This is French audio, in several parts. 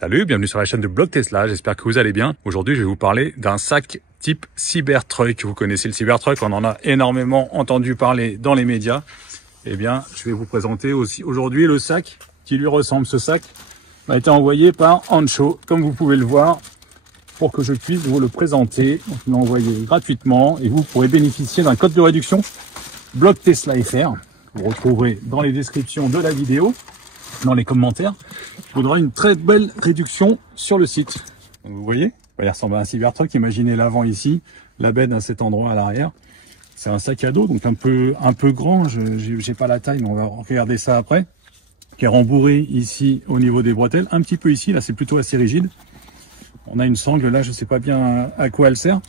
Salut, bienvenue sur la chaîne de Blog Tesla, j'espère que vous allez bien. Aujourd'hui, je vais vous parler d'un sac type Cybertruck. Vous connaissez le Cybertruck, on en a énormément entendu parler dans les médias. Eh bien, je vais vous présenter aussi aujourd'hui le sac qui lui ressemble. Ce sac m'a été envoyé par Ancho, comme vous pouvez le voir, pour que je puisse vous le présenter. Donc, il m'a envoyé gratuitement et vous pourrez bénéficier d'un code de réduction Blog Tesla FR. Vous retrouverez dans les descriptions de la vidéo, dans les commentaires. Vous aurez une très belle réduction sur le site. Donc, vous voyez, il ressemble à un Cybertruck. Imaginez l'avant ici, la benne à cet endroit à l'arrière. C'est un sac à dos, donc un peu grand. J'ai pas la taille, mais on va regarder ça après. Qui est rembourré ici au niveau des bretelles, un petit peu ici. Là, c'est plutôt assez rigide. On a une sangle là, je sais pas bien à quoi elle sert.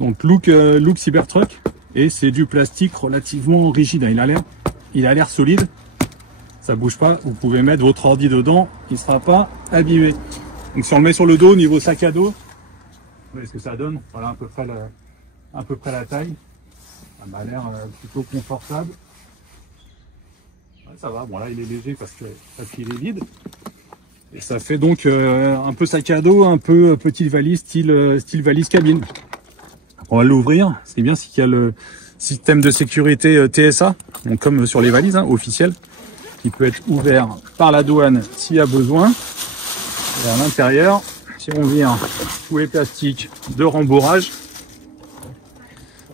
Donc look Cybertruck, et c'est du plastique relativement rigide. Il a l'air solide. Ça bouge pas, vous pouvez mettre votre ordi dedans, il ne sera pas abîmé. Donc si on le met sur le dos, au niveau sac à dos, vous voyez ce que ça donne. Voilà à peu près la taille. Ça m'a l'air plutôt confortable. Ouais, ça va, bon là il est léger parce qu'il est vide. Et ça fait donc un peu sac à dos, un peu petite valise, style valise cabine. On va l'ouvrir, c'est bien qu'il y a le système de sécurité TSA, donc comme sur les valises officielles, qui peut être ouvert par la douane s'il y a besoin. Et à l'intérieur, si on vient tous les plastiques de rembourrage,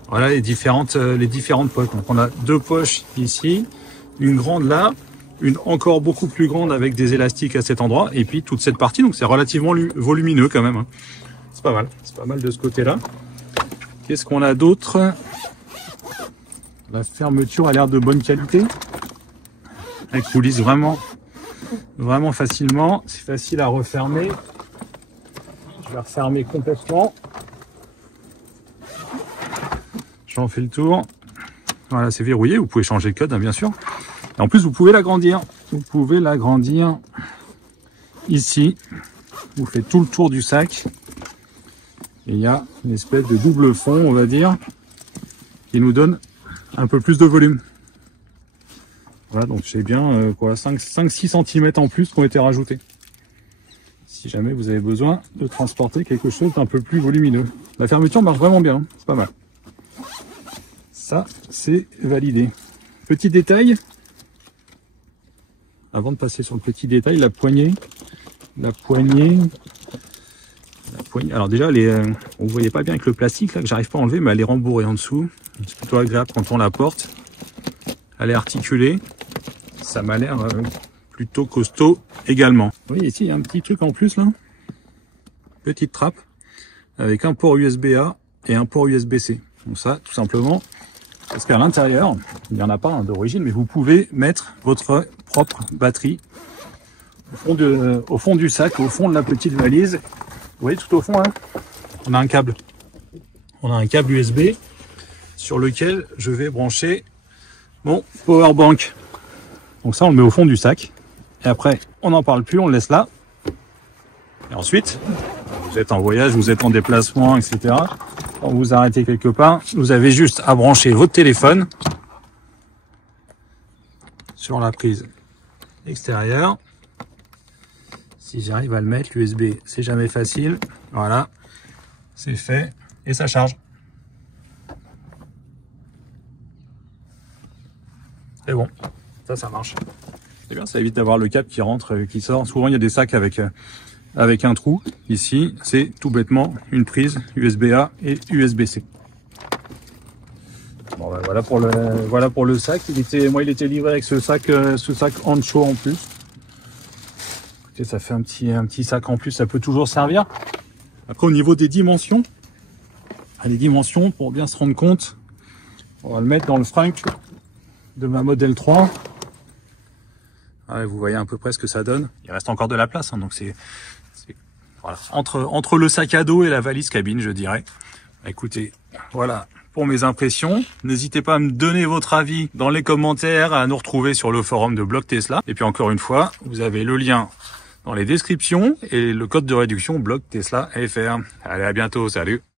voilà les différentes poches. Donc on a deux poches ici, une grande là, une encore beaucoup plus grande avec des élastiques à cet endroit, et puis toute cette partie. Donc c'est relativement volumineux quand même. C'est pas mal de ce côté-là. Qu'est-ce qu'on a d'autre? La fermeture a l'air de bonne qualité. Elle coulisse vraiment facilement. C'est facile à refermer. Je vais refermer complètement. J'en fais le tour. Voilà, c'est verrouillé. Vous pouvez changer le code, bien sûr. Et en plus, vous pouvez l'agrandir. Vous pouvez l'agrandir ici. Vous faites tout le tour du sac. Et il y a une espèce de double fond, on va dire, qui nous donne un peu plus de volume. Voilà, donc c'est bien 5-6 cm en plus qui ont été rajoutés. Si jamais vous avez besoin de transporter quelque chose d'un peu plus volumineux. La fermeture marche vraiment bien, c'est pas mal. Ça, c'est validé. Petit détail, avant de passer sur le petit détail, la poignée. Alors déjà, vous ne voyez pas bien avec le plastique là que j'arrive pas à enlever, mais elle est rembourrée en dessous. C'est plutôt agréable quand on la porte. Elle est articulée. Ça m'a l'air plutôt costaud également. Vous voyez ici, il y a un petit truc en plus là. Petite trappe avec un port USB-A et un port USB-C. Donc ça, tout simplement, parce qu'à l'intérieur, il n'y en a pas d'origine, mais vous pouvez mettre votre propre batterie au fond du sac, au fond de la petite valise. Vous voyez tout au fond, on a un câble. On a un câble USB sur lequel je vais brancher mon power bank. Donc ça, on le met au fond du sac. Et après, on n'en parle plus, on le laisse là. Et ensuite, vous êtes en voyage, vous êtes en déplacement, etc. Quand vous arrêtez quelque part, vous avez juste à brancher votre téléphone sur la prise extérieure. Si j'arrive à le mettre, l'USB, c'est jamais facile. Voilà, c'est fait et ça charge. C'est bon, ça marche. C'est bien, ça évite d'avoir le câble qui rentre, qui sort. Souvent, il y a des sacs avec un trou. Ici, c'est tout bêtement une prise USB-A et USB-C. Bon, ben, voilà pour le sac. Il était livré avec ce sac Ancho en plus. Écoutez, ça fait un petit sac en plus, ça peut toujours servir. Après, au niveau des dimensions, pour bien se rendre compte, on va le mettre dans le frunk de ma Model 3. Ouais, vous voyez à peu près ce que ça donne. Il reste encore de la place, donc c'est voilà, entre le sac à dos et la valise cabine, je dirais. Écoutez, voilà pour mes impressions. N'hésitez pas à me donner votre avis dans les commentaires, à nous retrouver sur le forum de Blog Tesla. Et puis encore une fois, vous avez le lien dans les descriptions et le code de réduction Blog Tesla FR. Allez, à bientôt, salut.